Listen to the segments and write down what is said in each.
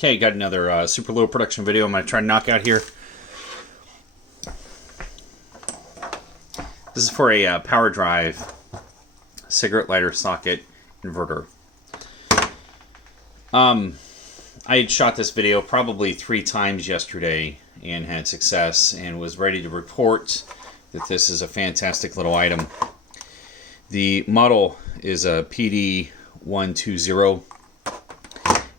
Okay, got another super low production video I'm going to try to knock out here. This is for a power drive cigarette lighter socket inverter. I had shot this video probably 3 times yesterday and had success and was ready to report that this is a fantastic little item. The model is a pd120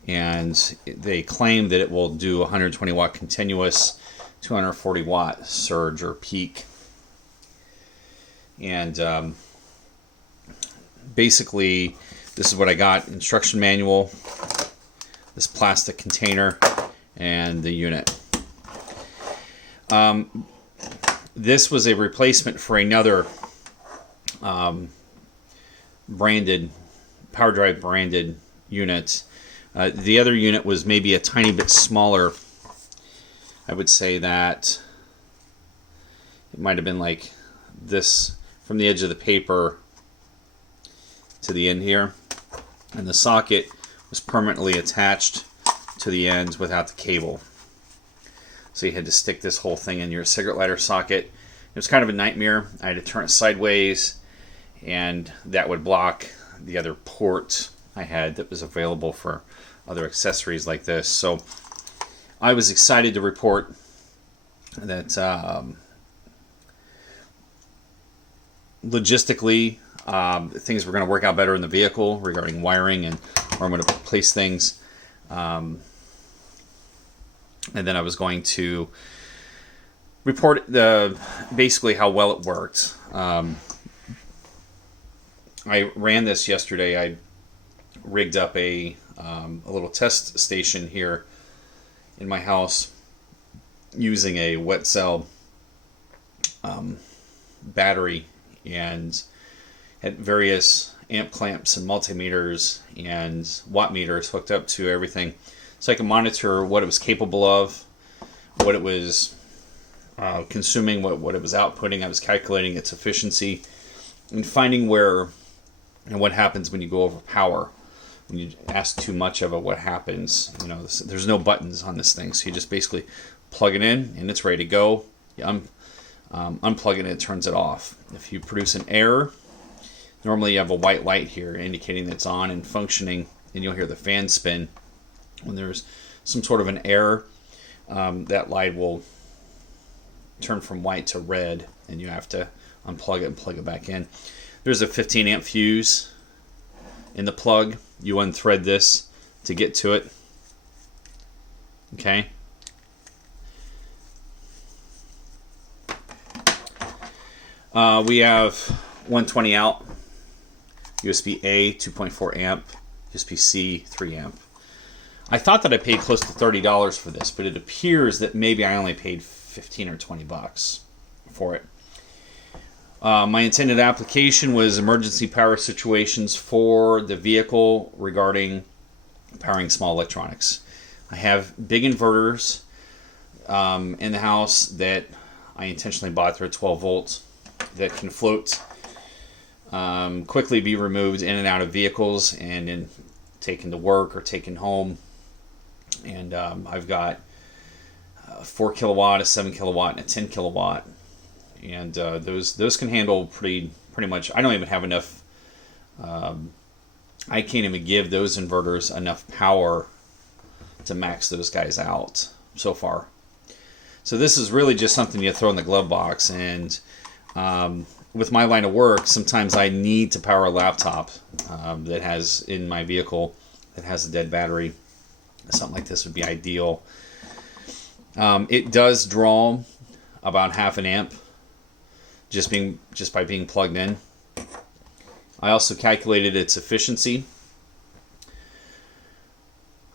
and they claim that it will do 120 watt continuous, 240 watt surge or peak. And basically this is what I got: instruction manual, this plastic container, and the unit. This was a replacement for another branded power drive branded unit. The other unit was maybe a tiny bit smaller. I would say that it might have been like this from the edge of the paper to the end here, and the socket was permanently attached to the ends without the cable. So you had to stick this whole thing in your cigarette lighter socket. It was kind of a nightmare. I had to turn it sideways, and that would block the other port I had that was available for other accessories like this. So I was excited to report that logistically things were going to work out better in the vehicle regarding wiring and where I'm going to place things. And then I was going to report basically how well it worked. I ran this yesterday. I rigged up a little test station here in my house using a wet cell battery, and had various amp clamps and multimeters and watt meters hooked up to everything, so I can monitor what it was capable of, what it was consuming, what it was outputting. I was calculating its efficiency and finding where and what happens when you go over power. When you ask too much of it, what happens? You know, there's no buttons on this thing, so you just basically plug it in and it's ready to go. You unplug it and it turns it off. If you produce an error, normally you have a white light here indicating that it's on and functioning, and you'll hear the fan spin. When there's some sort of an error, that light will turn from white to red, and you have to unplug it and plug it back in. There's a 15 amp fuse in the plug. You unthread this to get to it. Okay. We have 120 out, USB-A 2.4 amp, USB-C 3 amp. I thought that I paid close to $30 for this, but it appears that maybe I only paid 15 or 20 bucks for it. My intended application was emergency power situations for the vehicle regarding powering small electronics. I have big inverters in the house that I intentionally bought. They're 12 volts that can float, quickly be removed in and out of vehicles and then taken to work or taken home. And I've got a 4 kilowatt, a 7 kilowatt, and a 10 kilowatt. And those can handle pretty much. I don't even have enough. I can't even give those inverters enough power to max those guys out so far. So this is really just something you throw in the glove box. And with my line of work, sometimes I need to power a laptop that has in my vehicle that has a dead battery. Something like this would be ideal. It does draw about half an amp. Just by being plugged in. I also calculated its efficiency.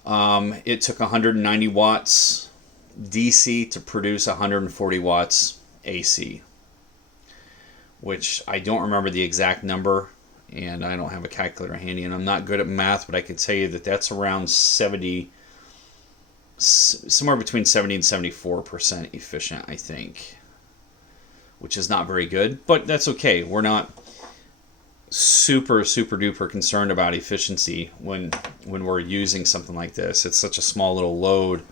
It took 190 watts DC to produce 140 watts AC, which I don't remember the exact number, and I don't have a calculator handy, and I'm not good at math, but I can tell you that that's around 70, somewhere between 70 and 74% efficient, I think. Which is not very good, but that's okay. We're not super duper concerned about efficiency when we're using something like this. It's such a small little load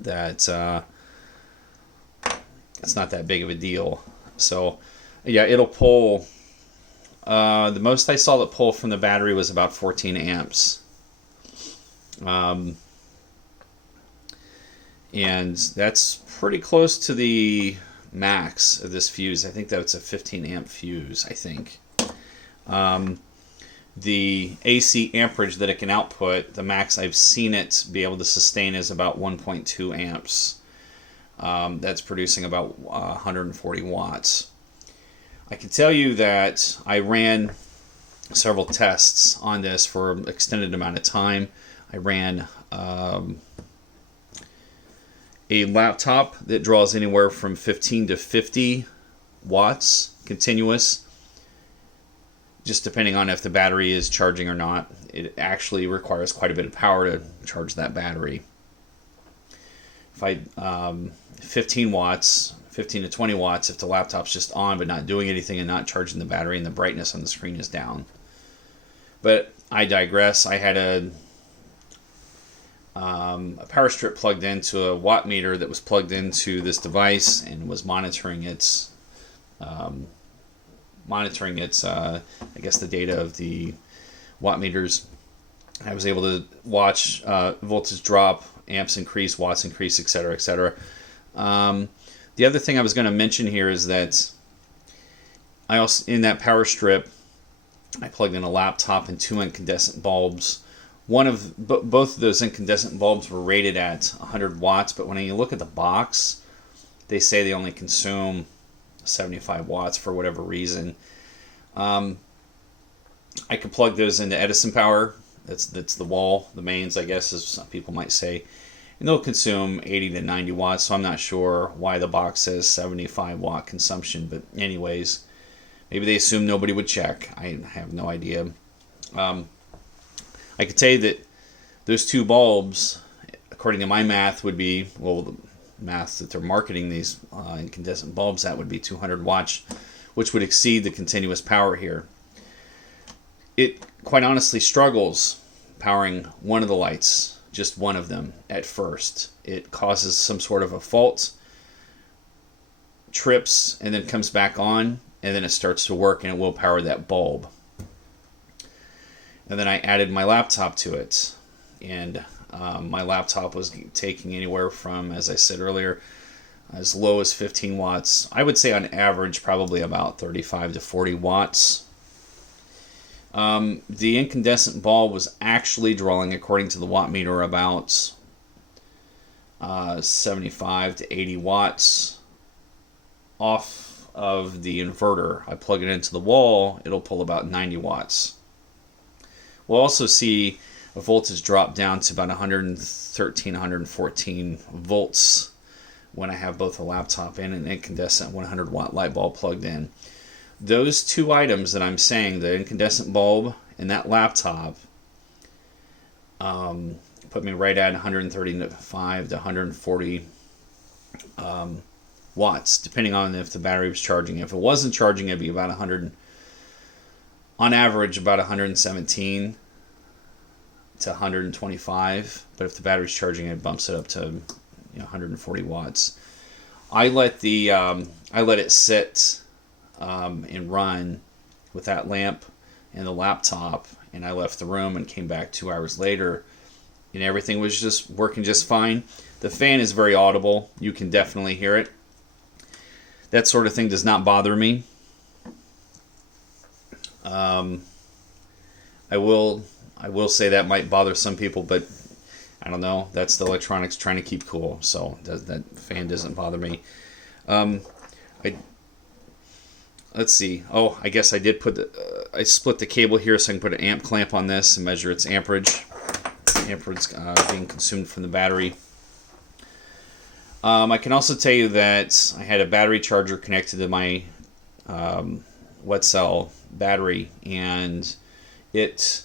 that it's not that big of a deal. So yeah, it'll pull. The most I saw that pull from the battery was about 14 amps. And that's pretty close to the max of this fuse. I think that's a 15 amp fuse, I think. The AC amperage that it can output, the max I've seen it be able to sustain is about 1.2 amps. That's producing about 140 watts. I can tell you that I ran several tests on this for an extended amount of time. I ran a laptop that draws anywhere from 15 to 50 watts continuous, just depending on if the battery is charging or not. It actually requires quite a bit of power to charge that battery. If I 15 watts, 15 to 20 watts if the laptop's just on but not doing anything and not charging the battery and the brightness on the screen is down. But I digress. I had a power strip plugged into a watt meter that was plugged into this device and was monitoring its I guess the data of the watt meters. I was able to watch voltage drop, amps increase, watts increase, etc., etc. The other thing I was going to mention here is that I also, in that power strip, I plugged in a laptop and 2 incandescent bulbs. Both of those incandescent bulbs were rated at 100 watts, but when you look at the box, they say they only consume 75 watts for whatever reason. I could plug those into Edison power. That's the wall, the mains, I guess, as some people might say. And they'll consume 80 to 90 watts, so I'm not sure why the box says 75 watt consumption. But anyways, maybe they assume nobody would check. I have no idea. I could tell you that those 2 bulbs, according to my math, would be, well, the math that they're marketing these incandescent bulbs at would be 200 watts, which would exceed the continuous power here. It quite honestly struggles powering one of the lights, just one of them at first. It causes some sort of a fault, trips, and then comes back on, and then it starts to work and it will power that bulb. And then I added my laptop to it, and my laptop was taking anywhere from, as I said earlier, as low as 15 watts. I would say on average probably about 35 to 40 watts. The incandescent bulb was actually drawing, according to the watt meter, about 75 to 80 watts off of the inverter. I plug it into the wall, it'll pull about 90 watts. We'll also see a voltage drop down to about 113, 114 volts when I have both a laptop and an incandescent 100 watt light bulb plugged in. Those 2 items that I'm saying, the incandescent bulb and that laptop, put me right at 135 to 140 watts, depending on if the battery was charging. If it wasn't charging, it'd be about 100, on average about 117 to 125. But if the battery's charging, it bumps it up to 140 watts. I let it sit and run with that lamp and the laptop, and I left the room and came back 2 hours later, and everything was just working just fine. The fan is very audible. You can definitely hear it. That sort of thing does not bother me. I will say that might bother some people, but I don't know. That's the electronics trying to keep cool, so that fan doesn't bother me. Let's see. Oh, I guess I did I split the cable here so I can put an amp clamp on this and measure its amperage. Amperage being consumed from the battery. I can also tell you that I had a battery charger connected to my wet cell battery, and it,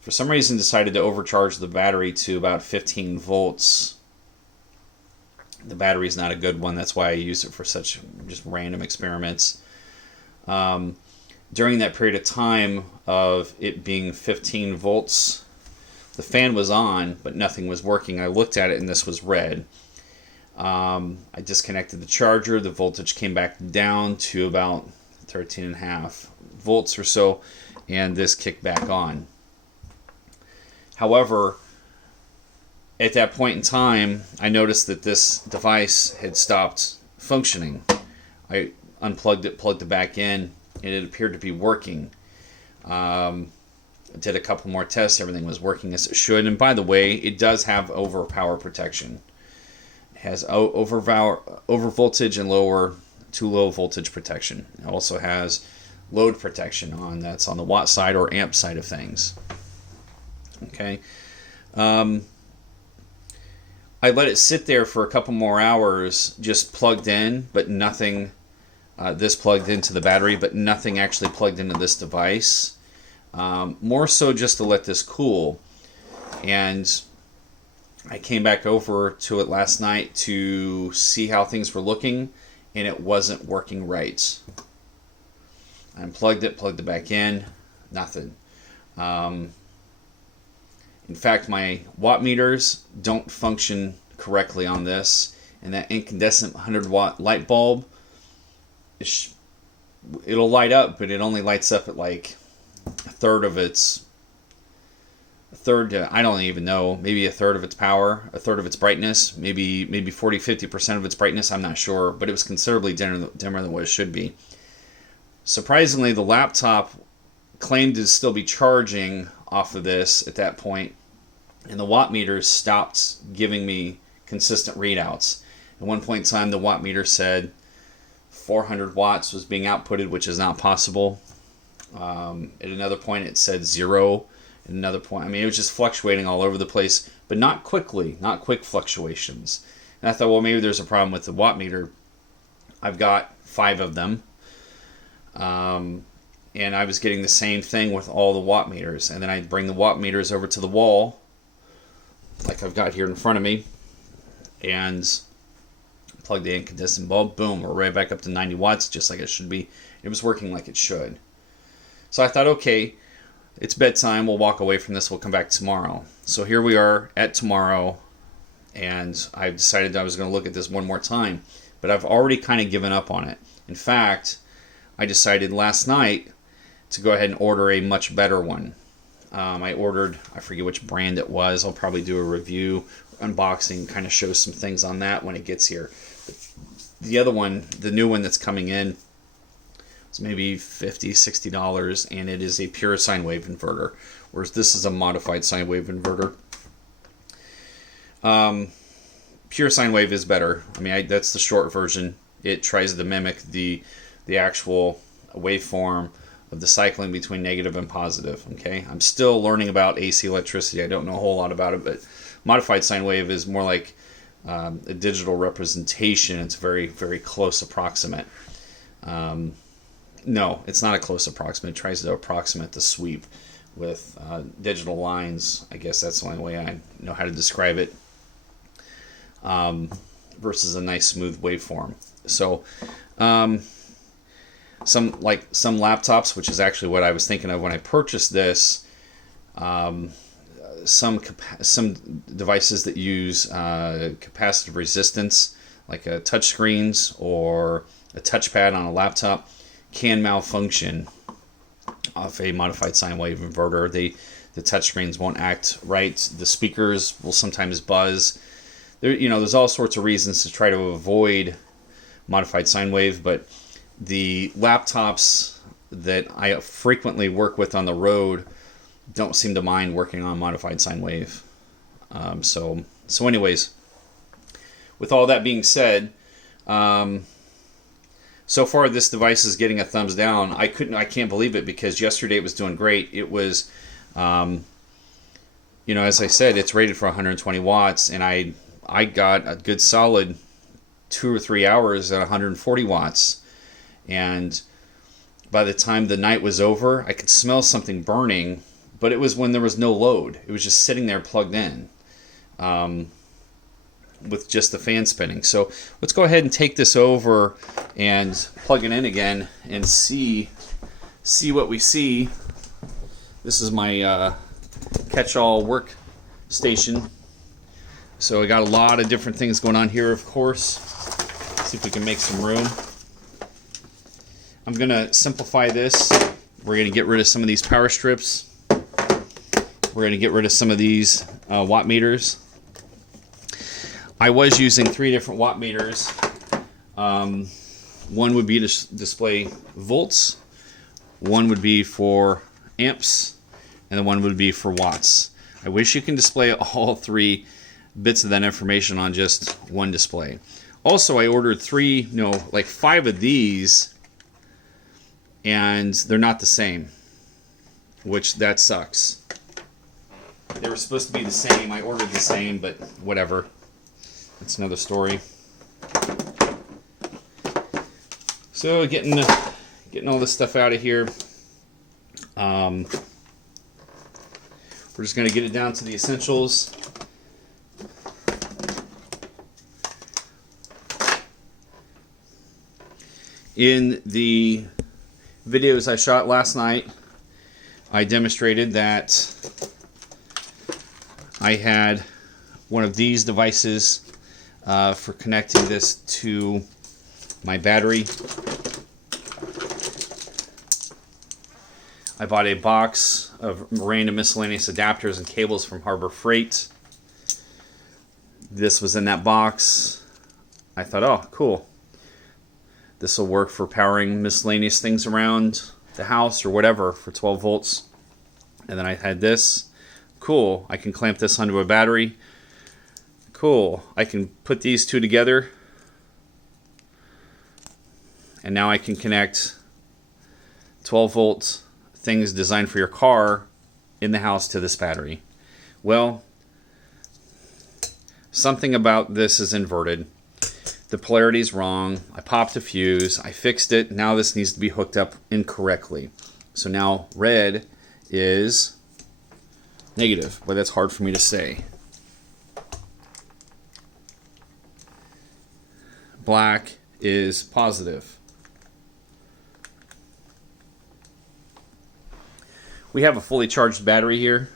for some reason, decided to overcharge the battery to about 15 volts. The battery is not a good one. That's why I use it for such just random experiments. during that period of time of it being 15 volts, the fan was on, but nothing was working. I looked at it and this was red. I disconnected the charger. The voltage came back down to about 13.5 volts or so, and this kicked back on. However, at that point in time, I noticed that this device had stopped functioning. I unplugged it, plugged it back in, and it appeared to be working. Did a couple more tests. Everything was working as it should. And by the way, it does have overpower protection. It has over voltage and too low voltage protection. It also has load protection that's on the watt side or amp side of things. Okay. I let it sit there for a couple more hours, just plugged in, but nothing. This plugged into the battery, but nothing actually plugged into this device. More so just to let this cool. And I came back over to it last night to see how things were looking, and it wasn't working right. I unplugged it, plugged it back in, nothing. In fact, my watt meters don't function correctly on this, and that incandescent 100-watt light bulb, it'll light up, but it only lights up at like I don't even know, maybe a third of its power, a third of its brightness, maybe 40-50% of its brightness, I'm not sure, but it was considerably dimmer than what it should be. Surprisingly, the laptop claimed to still be charging off of this at that point, and the watt meters stopped giving me consistent readouts. At one point in time, the watt meter said 400 watts was being outputted, which is not possible. At another point, it said 0. At another point, it was just fluctuating all over the place, but not quickly, not quick fluctuations. And I thought, well, maybe there's a problem with the watt meter. I've got 5 of them. And I was getting the same thing with all the watt meters. And then I'd bring the watt meters over to the wall, like I've got here in front of me, and plug the incandescent bulb. Boom, we're right back up to 90 watts, just like it should be. It was working like it should. So I thought, okay, it's bedtime. We'll walk away from this. We'll come back tomorrow. So here we are at tomorrow, and I decided I was going to look at this one more time. But I've already kind of given up on it. In fact, I decided last night to go ahead and order a much better one. I forget which brand it was. I'll probably do a review, unboxing, kind of show some things on that when it gets here. The other one, the new one that's coming in, is maybe $50-$60, and it is a pure sine wave inverter, whereas this is a modified sine wave inverter. Pure sine wave is better. That's the short version. It tries to mimic the actual waveform of the cycling between negative and positive. Okay, I'm still learning about AC electricity. I don't know a whole lot about it, but modified sine wave is more like a digital representation. It's very, very close approximate. No, it's not a close approximate. It tries to approximate the sweep with digital lines. I guess that's the only way I know how to describe it. Versus a nice smooth waveform. So, some laptops, which is actually what I was thinking of when I purchased this. Some devices that use capacitive resistance, like touchscreens or a touchpad on a laptop, can malfunction off a modified sine wave inverter. The touchscreens won't act right. The speakers will sometimes buzz. There's all sorts of reasons to try to avoid modified sine wave, but the laptops that I frequently work with on the road don't seem to mind working on modified sine wave. So anyways, with all that being said, so far this device is getting a thumbs down. I can't believe it, because yesterday it was doing great. It was, as I said, it's rated for 120 watts, and I got a good solid 2 or 3 hours at 140 watts. And by the time the night was over, I could smell something burning, but it was when there was no load. It was just sitting there plugged in with just the fan spinning. So let's go ahead and take this over and plug it in again and see see what we see. This is my catch-all workstation. So I got a lot of different things going on here, of course. Let's see if we can make some room. I'm gonna simplify this. We're gonna get rid of some of these power strips. We're gonna get rid of some of these watt meters. I was using 3 different watt meters. One would be to display volts, one would be for amps, and then one would be for watts. I wish you can display all 3 bits of that information on just one display. Also, I ordered 5 of these, and they're not the same, which that sucks. They were supposed to be the same. I ordered the same, but whatever. That's another story. So getting all this stuff out of here. We're just going to get it down to the essentials. In the videos I shot last night, I demonstrated that I had one of these devices for connecting this to my battery. I bought a box of random miscellaneous adapters and cables from Harbor Freight. This was in that box. I thought, oh, cool. This will work for powering miscellaneous things around the house or whatever for 12 volts. And then I had this. Cool. I can clamp this onto a battery. Cool. I can put these two together. And now I can connect 12 volt things designed for your car in the house to this battery. Well, something about this is inverted. The polarity is wrong. I popped a fuse. I fixed it. Now this needs to be hooked up incorrectly. So now red is negative, but that's hard for me to say. Black is positive. We have a fully charged battery here,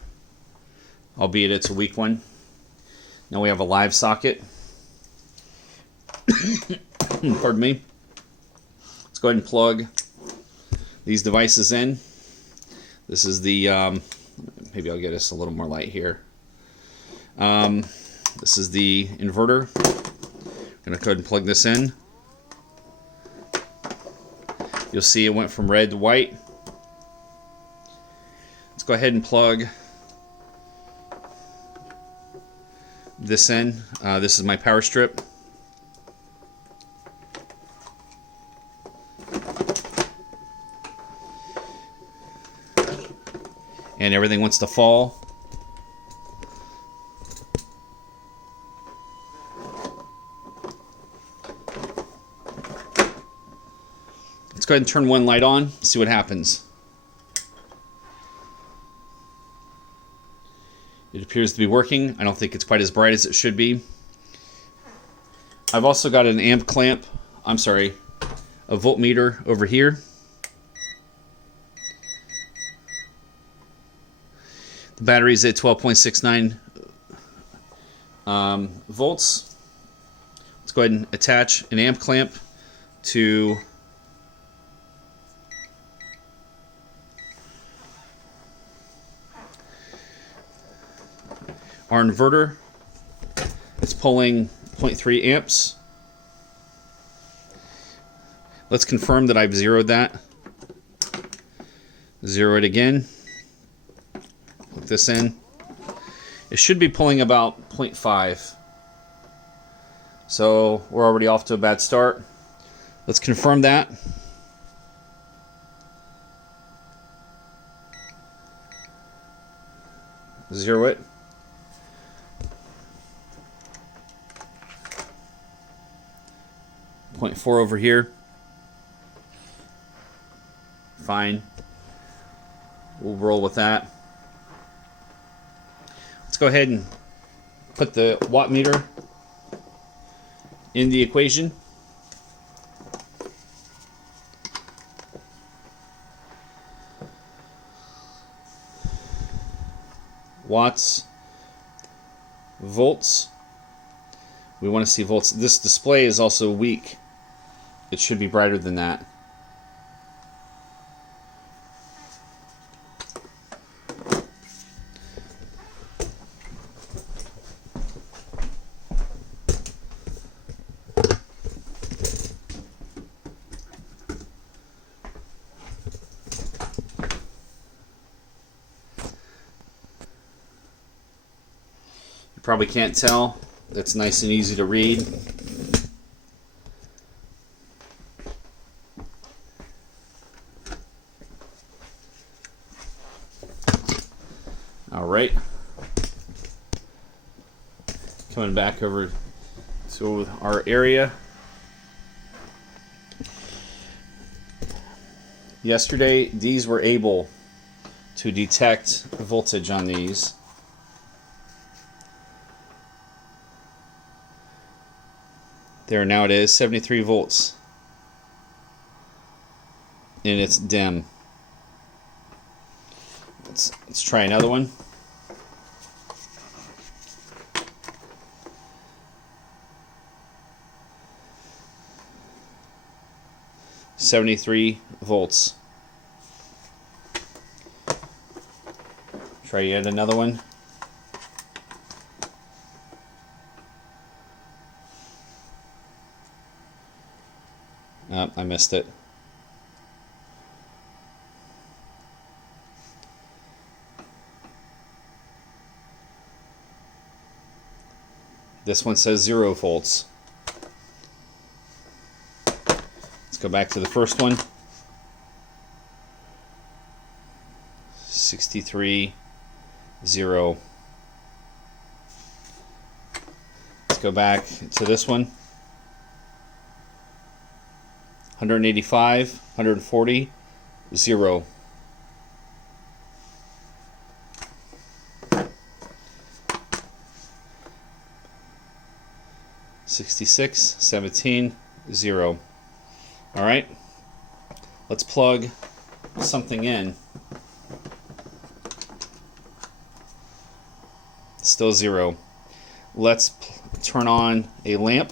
albeit it's a weak one. Now we have a live socket. Pardon me. Let's go ahead and plug these devices in. This is the, maybe I'll get us a little more light here. This is the inverter. I'm going to go ahead and plug this in. You'll see it went from red to white. Let's go ahead and plug this in. This is my power strip. And everything wants to fall. Let's go ahead and turn one light on, see what happens. It appears to be working. I don't think it's quite as bright as it should be. I've also got an amp clamp, a voltmeter over here. The battery's at 12.69 volts. Let's go ahead and attach an amp clamp to our inverter. It's pulling 0.3 amps. Let's confirm that I've zeroed that. Zero it again. Put this in. It should be pulling about 0.5. So we're already off to a bad start. Let's confirm that. Zero it. .4 over here. Fine. We'll roll with that. Let's go ahead and put the watt meter in the equation. watts, volts. We want to see volts. This display is also weak. It should be brighter than that. Probably can't tell. That's nice and easy to read. All right. Coming back over to our area. Yesterday, these were able to detect voltage on these. There, now it is 73 volts. And it's dim. Let's try another one. $73 volts. Try yet another one. Oh, I missed it. This one says 0 volts. Let's go back to the first one. 63, 0. Let's go back to this one. 185, 140, 0. $66, 17, 0. All right, let's plug something in. Still 0. Let's turn on a lamp.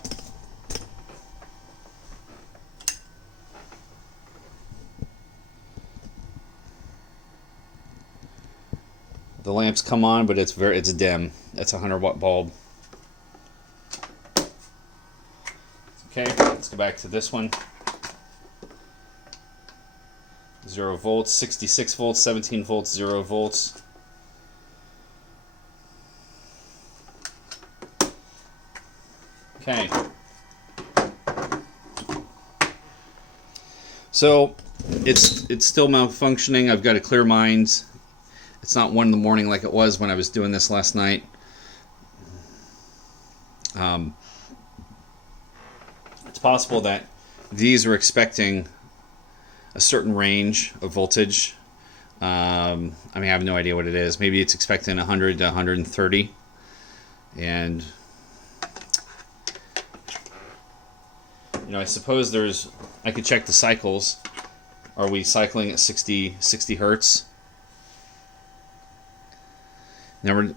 The lamps come on, but it's dim. That's a 100-watt bulb. Okay, let's go back to this one. 0 volts, 66 volts, 17 volts, 0 volts. Okay. So it's still malfunctioning. I've got a clear mind. It's not 1 in the morning like it was when I was doing this last night. It's possible that these are expecting a certain range of voltage. I mean, I have no idea what it is. Maybe it's expecting 100 to 130. And, you know, I suppose I could check the cycles. Are we cycling at 60 hertz? Number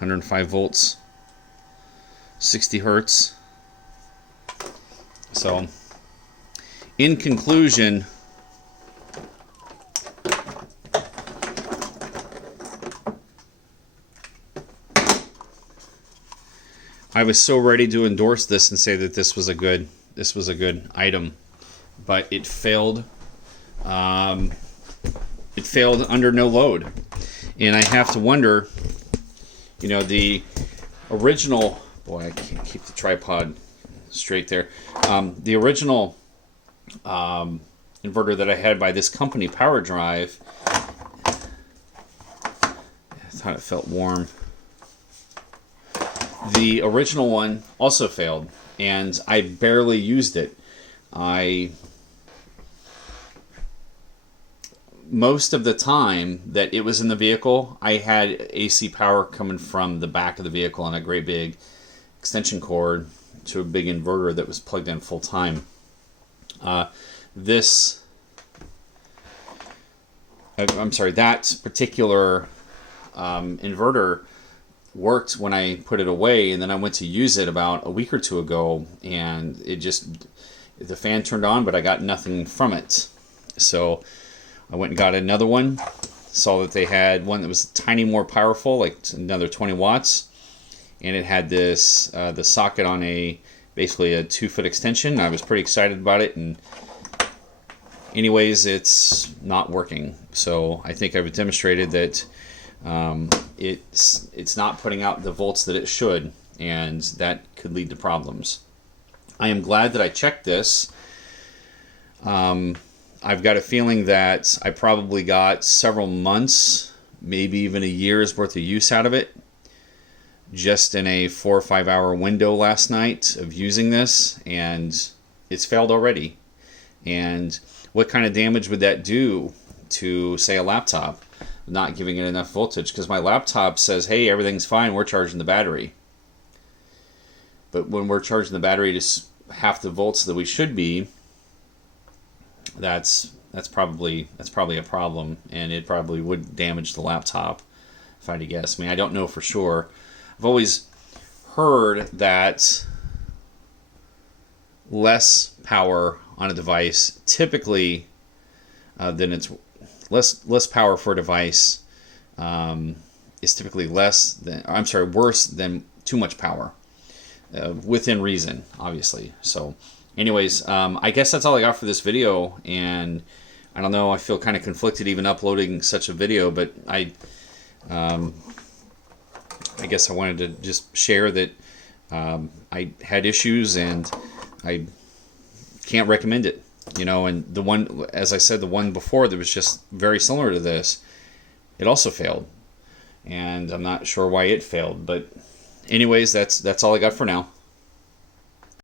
105 volts, 60 hertz. So, in conclusion, I was so ready to endorse this and say that this was a good item, but it failed. It failed under no load. And I have to wonder, you know, the original, boy, I can't keep the tripod straight there. The original inverter that I had by this company, Power Drive, I thought it felt warm. The original one also failed, and I barely used it. Most of the time that it was in the vehicle, I had AC power coming from the back of the vehicle on a great big extension cord to a big inverter that was plugged in full time. That particular inverter worked when I put it away, and then I went to use it about a week or two ago, and the fan turned on, but I got nothing from it. So I went and got another one. Saw that they had one that was tiny more powerful, like another 20 watts, and it had this the socket on basically a 2-foot extension. I was pretty excited about it, and anyways, it's not working. So I think I've demonstrated that it's not putting out the volts that it should, and that could lead to problems. I am glad that I checked this. I've got a feeling that I probably got several months, maybe even a year's worth of use out of it, just in a 4 or 5 hour window last night of using this, and it's failed already. And what kind of damage would that do to, say, a laptop, not giving it enough voltage? Because my laptop says, hey, everything's fine, we're charging the battery. But when we're charging the battery to half the volts that we should be, that's probably a problem, and it probably would damage the laptop, if I had to guess. I mean, I don't know for sure. I've always heard that less power on a device, typically, then it's less power for a device is typically worse than too much power, within reason, obviously. So anyways, I guess that's all I got for this video, and I don't know, I feel kind of conflicted even uploading such a video, but I guess I wanted to just share that I had issues, and I can't recommend it. And the one, as I said, the one before that was just very similar to this, it also failed, and I'm not sure why it failed, but anyways, that's all I got for now.